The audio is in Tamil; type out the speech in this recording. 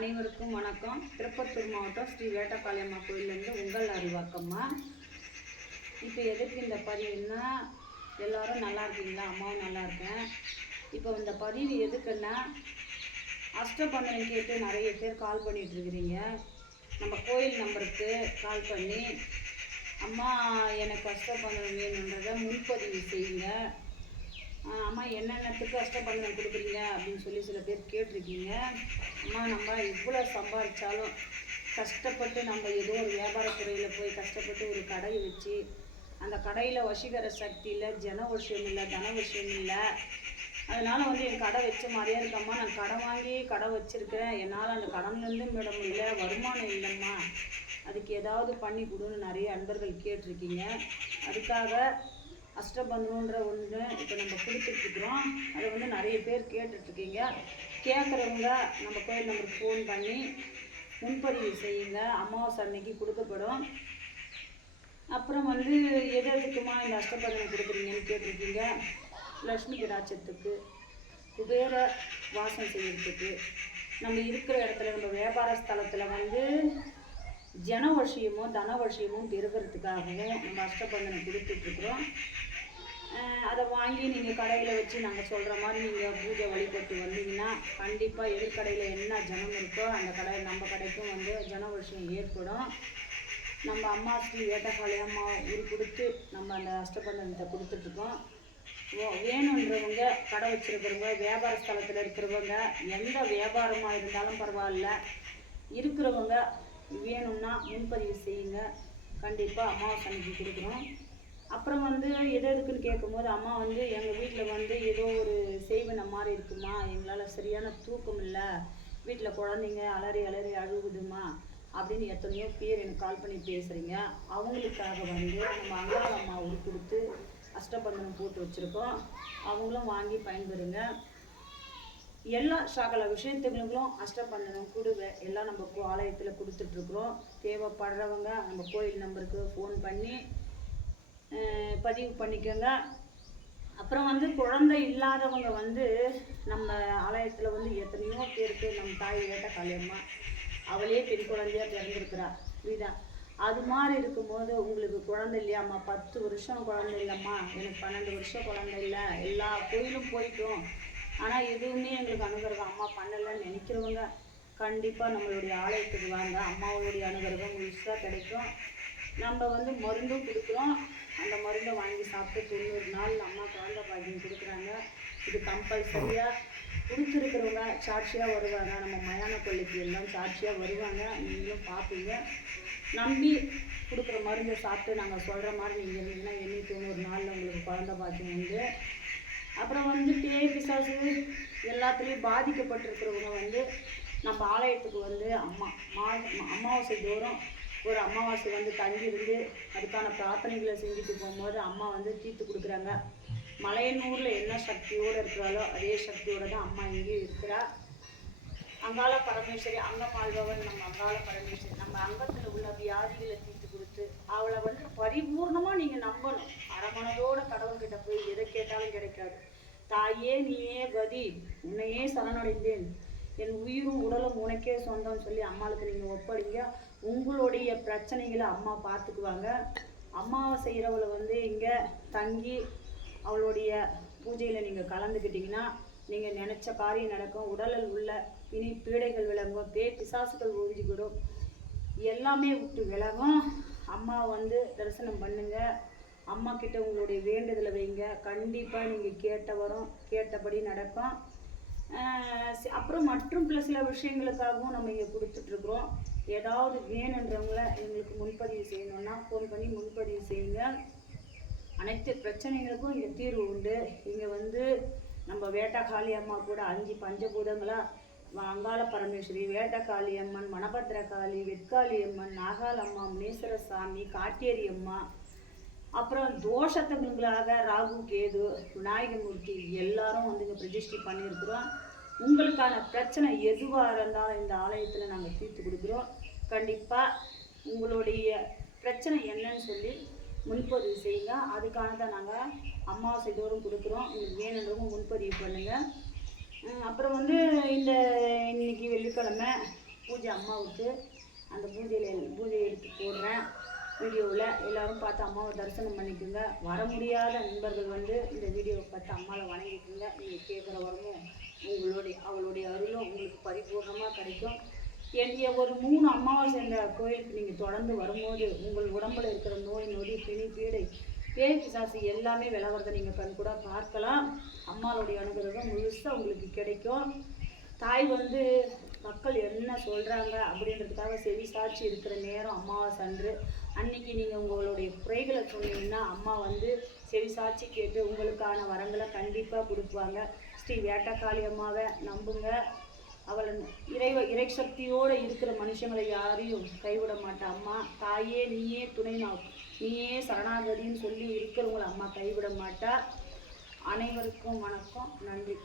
அனைவருக்கும் வணக்கம். திருப்பத்தூர் மாவட்டம் ஸ்ரீ வேட்டப்பாளையம்மா கோயிலேருந்து உங்கள் அறிவாக்கம்மா. இப்போ எதுக்கு இந்த பதிவுன்னா எல்லாரும் நல்லா இருக்கீங்களா? அம்மாவும் நல்லா இருக்கேன். இப்போ இந்த பதிவு எதுக்குன்னா அஷ்டபந்தனை கேட்டு நிறைய பேர் கால் பண்ணிகிட்ருக்குறீங்க நம்ம கோயில் நம்பருக்கு கால் பண்ணி அம்மா எனக்கு அஷ்டபந்தனம் வேணுன்றதை முன்பதிவு செய்யுங்க. அம்மா என்னென்னத்துக்கு அஷ்டபந்தனம் கொடுக்குறீங்க அப்படின்னு சொல்லி சில பேர் கேட்டிருக்கீங்க. அம்மா நம்ம எவ்வளோ சம்பாதிச்சாலும் கஷ்டப்பட்டு நம்ம ஏதோ ஒரு வியாபாரத்துறையில் போய் கஷ்டப்பட்டு ஒரு கடை வச்சு அந்த கடையில் வசீகர சக்தி இல்லை ஜன விஷயம் இல்லை தன விஷயம் இல்லை அதனால் வந்து என் கடை வச்ச மாதிரியே இருக்கம்மா நான் கடை வாங்கி கடை வச்சுருக்கிறேன். என்னால் அந்த கடன்லேருந்து விட முடியல. வருமானம் இல்லைம்மா. அதுக்கு ஏதாவது பண்ணி கொடுன்னு நிறைய அன்பர்கள் கேட்டிருக்கீங்க. அதுக்காக அஷ்டபந்தம்ன்ற ஒன்று இப்போ நம்ம கொடுத்துட்ருக்குறோம். அதை வந்து நிறைய பேர் கேட்டுட்ருக்கீங்க. கேட்குறவங்க நம்ம கோயில் நம்பருக்கு ஃபோன் பண்ணி முன்பதிவு செய்யுங்க. அமாவாசை அன்னைக்கு கொடுக்கப்படும். அப்புறம் வந்து எது எதுக்குமா இந்த அஷ்டபந்தம் கொடுக்குறீங்கன்னு கேட்டிருக்கீங்க. லக்ஷ்மி கடாட்சத்துக்கு குபேர வாசம் செய்யறதுக்கு. நம்ம இருக்கிற இடத்துல நம்ம வியாபார ஸ்தலத்தில் வந்து ஜன வசியமும் தன வசியமும் பெருகிறதுக்காகவும் நம்ம அஷ்டபந்தனை கொடுத்துட்ருக்குறோம் அதை வாங்கி நீங்கள் கடையில் வச்சு நாங்கள் சொல்கிற மாதிரி நீங்கள் பூஜை வழிபட்டு வந்தீங்கன்னா கண்டிப்பாக எதிர்கடையில் என்ன ஜனம் இருக்கோ அந்த கடை நம்ம கடைக்கும் வந்து ஜன வருஷம் ஏற்படும். நம்ம அம்மா ஸ்ரீ வேட்டக்காளி அம்மா உரு கொடுத்து நம்ம அந்த அஷ்டபந்தனத்தை கொடுத்துட்ருக்கோம். ஓ வேணுன்றவங்க கடை வச்சுருக்கிறவங்க வியாபார ஸ்தலத்தில் இருக்கிறவங்க எந்த வியாபாரமாக இருந்தாலும் பரவாயில்ல. இருக்கிறவங்க வேணும்னா முன்பதிவு செய்யுங்க. கண்டிப்பாக அம்மாவை அன்னைக்கு கொடுக்குறோம். அப்புறம் வந்து எது எதுக்குன்னு கேட்கும்போது அம்மா வந்து எங்கள் வீட்டில் வந்து ஏதோ ஒரு செய்வன மாதிரி இருக்குமா? எங்களால் சரியான தூக்கம் இல்லை. வீட்டில் குழந்தைங்க அலறி அலறி அழுகுதுமா? அப்படின்னு எத்தனையோ பேர் எனக்கு கால் பண்ணி பேசுகிறீங்க அவங்களுக்காக வந்து நம்ம அங்காள அம்மா கொடுத்து அஷ்டபந்தனம் போட்டு வச்சுருக்கோம். அவங்களும் வாங்கி பயன்பெறுங்க. எல்லா சகல விஷயத்துங்களுக்கும் அஷ்டபந்தனம் கொடுவை எல்லாம் நம்ம கோ- ஆலயத்தில் கொடுத்துட்ருக்குறோம். தேவைப்படுறவங்க நம்ம கோயில் நம்பருக்கு ஃபோன் பண்ணி பதிவு பண்ணிக்கோங்க. அப்புறம் வந்து குழந்தை இல்லாதவங்க வந்து நம்ம ஆலயத்தில் வந்து எத்தனையோ பேருக்கு நம்ம தாய் கேட்ட காளியம்மா அவளே பெண் குழந்தையா பிறந்திருக்கிறா வீடா. அது மாதிரி இருக்கும்போது உங்களுக்கு குழந்தை இல்லையாம்மா? பத்து வருஷம் குழந்தை இல்லைம்மா? எனக்கு பன்னெண்டு வருஷம் குழந்தை இல்லை. எல்லா கோயிலும் போயிட்டோம். ஆனால் எதுவுமே எங்களுக்கு அனுகிரகம் அம்மா பண்ணலைன்னு நினைக்கிறவங்க கண்டிப்பாக நம்மளுடைய ஆலயத்துக்கு வாங்க. அம்மாவுடைய அனுகிரகம் முழுசாக கிடைக்கும். நம்ம வந்து மருந்தும் கொடுக்குறோம். அந்த மருந்தை வாங்கி சாப்பிட்டு தொண்ணூறு நாள் அம்மா குழந்தை பாக்கியம் கொடுக்குறாங்க. இது கம்பல்சரியாக கொடுத்துருக்கிறவங்க சாட்சியாக வருவாங்க. நம்ம மயான கொள்ளைக்கு எல்லாம் சாட்சியாக வருவாங்க. நீங்களும் பார்ப்பீங்க. நம்பி கொடுக்குற மருந்தை சாப்பிட்டு நாங்கள் சொல்கிற மாதிரி நீங்கள் இருந்தீங்கன்னா எண்ணி தொண்ணூறு நாளில் உங்களுக்கு குழந்தை பாக்கியம் உண்டு. அப்புறம் வந்து பேய் பிசாசு எல்லாத்துலேயும் பாதிக்கப்பட்டிருக்கிறவங்க வந்து நம்ம ஆலயத்துக்கு வந்து அம்மா மா அமாவாசை தோறும் ஒரு அமாவாசை வந்து தங்கியிருந்து அதுக்கான பிரார்த்தனைகளை செஞ்சுட்டு போகும்போது அம்மா வந்து தீர்த்து கொடுக்குறாங்க. மலையனூரில் என்ன சக்தியோடு இருக்கிறாளோ அதே சக்தியோடு தான் அம்மா இங்கேயும் இருக்கிறா. அங்காள பரமேஸ்வரி அங்கமாள்பவன் நம்ம அங்காள பரமேஸ்வரி. நம்ம அங்கத்தில் உள்ள வியாதிகளை தீர்த்து கொடுத்து அவளை வந்து பரிபூர்ணமாக நீங்கள் நம்பணும். அரமனதோட கடவுள்கிட்ட போய் எதை கேட்டாலும் கிடைக்காது. தாயே நீயே கதி உன்னையே சரணடைந்தேன். என் உயிரும் உடலும் உனக்கே சொந்தம்னு சொல்லி அம்மாளுக்கு நீங்கள் ஒப்படைங்க. உங்களுடைய பிரச்சனைகளை அம்மா பார்த்துக்குவாங்க. அம்மாவை செய்கிறவளை வந்து இங்கே தங்கி அவளுடைய பூஜையில் நீங்கள் கலந்துக்கிட்டீங்கன்னா நீங்கள் நினச்ச காரியம் நடக்கும். உடலில் உள்ள இனி பீடைகள் விளங்கும் பே பிசாசுகள் ஒழிஞ்சுக்கிடும் எல்லாமே விட்டு விலகும். அம்மா வந்து தரிசனம் பண்ணுங்கள் அம்மா கிட்ட உங்களுடைய வேண்டுதலை வைங்க. கண்டிப்பாக நீங்கள் கேட்ட வரும் கேட்டபடி நடக்கும். அப்புறம் மற்றும் பிற சில விஷயங்களுக்காகவும் நம்ம இங்கே கொடுத்துட்ருக்குறோம். ஏதாவது வேணுன்றவங்கள எங்களுக்கு முன்பதிவு செய்யணுன்னா ஃபோன் பண்ணி முன்பதிவு செய்யுங்க. அனைத்து பிரச்சனைகளுக்கும் இங்கே தீர்வு உண்டு. இங்கே வந்து நம்ம வேட்டக்காளி அம்மா கூட அஞ்சு பஞ்சபூதங்களாக அங்காள பரமேஸ்வரி வேட்டக்காளி அம்மன் மணபத்திரகாளி வெட்காளி அம்மன் நாகாலம்மா முனீஸ்வர சாமி காட்டேரி அம்மா அப்புறம் தோஷத்துங்களாக ராகு கேது விநாயகமூர்த்தி எல்லாரும் வந்து இங்கே பிரதிஷ்டை பண்ணியிருக்கிறோம். உங்களுக்கான பிரச்சனை எதுவாக இருந்தாலும் இந்த ஆலயத்தில் நாங்கள் தீர்த்து கொடுக்குறோம். கண்டிப்பாக உங்களுடைய பிரச்சனை என்னன்னு சொல்லி முன்பதிவு செய்யுங்க. அதுக்கானதை நாங்கள் அமாவாசை தோறும் கொடுக்குறோம். உங்களுக்கு வேணுன்றவங்க முன்பதிவு பண்ணுங்கள் அப்புறம் வந்து இந்த இன்னைக்கு வெள்ளிக்கிழமை பூஜை அம்மாவுக்கு அந்த பூஜையில் பூஜை எடுத்து போடுறேன். வீடியோவில் எல்லோரும் பார்த்து அம்மாவை தரிசனம் பண்ணிக்கோங்க. வர முடியாத நண்பர்கள் வந்து இந்த வீடியோவை பார்த்து அம்மாவை வணங்கிக்கோங்க. நீங்கள் கேட்குற வரமும் உங்களுடைய அவளுடைய அருளும் உங்களுக்கு பரிபூர்ணமாக கிடைக்கும். என்னைய ஒரு மூணு அம்மாவை சேர்ந்த கோயிலுக்கு நீங்கள் தொடர்ந்து வரும்போது உங்கள் உடம்புல இருக்கிற நோய் நொடி பிணி பீடை பேய் பிசாசு எல்லாமே விளவரதை நீங்கள் கண் கூட பார்க்கலாம். அம்மாளுடைய அனுகிரகம் முழுசாக உங்களுக்கு கிடைக்கும். தாய் வந்து மக்கள் என்ன சொல்கிறாங்க அப்படின்றதுக்காக செவி சாட்சி இருக்கிற நேரம் அமாவாசை அன்று. அன்னைக்கு நீங்கள் உங்களுடைய குறைகளை சொன்னீங்கன்னா அம்மா வந்து செவி சாட்சி கேட்டு உங்களுக்கான வரங்களை கண்டிப்பாக கொடுப்பாங்க. ஸ்ரீ வேட்டக்காளி அம்மாவை நம்புங்க. அவளை இறைவ இறைசக்தியோடு இருக்கிற மனுஷங்களை யாரையும் கைவிட மாட்டா. அம்மா தாயே நீயே துணை நான் நீயே சரணாகதின்னு சொல்லி இருக்கிறவங்கள அம்மா கைவிட மாட்டா. அனைவருக்கும் வணக்கம். நன்றி.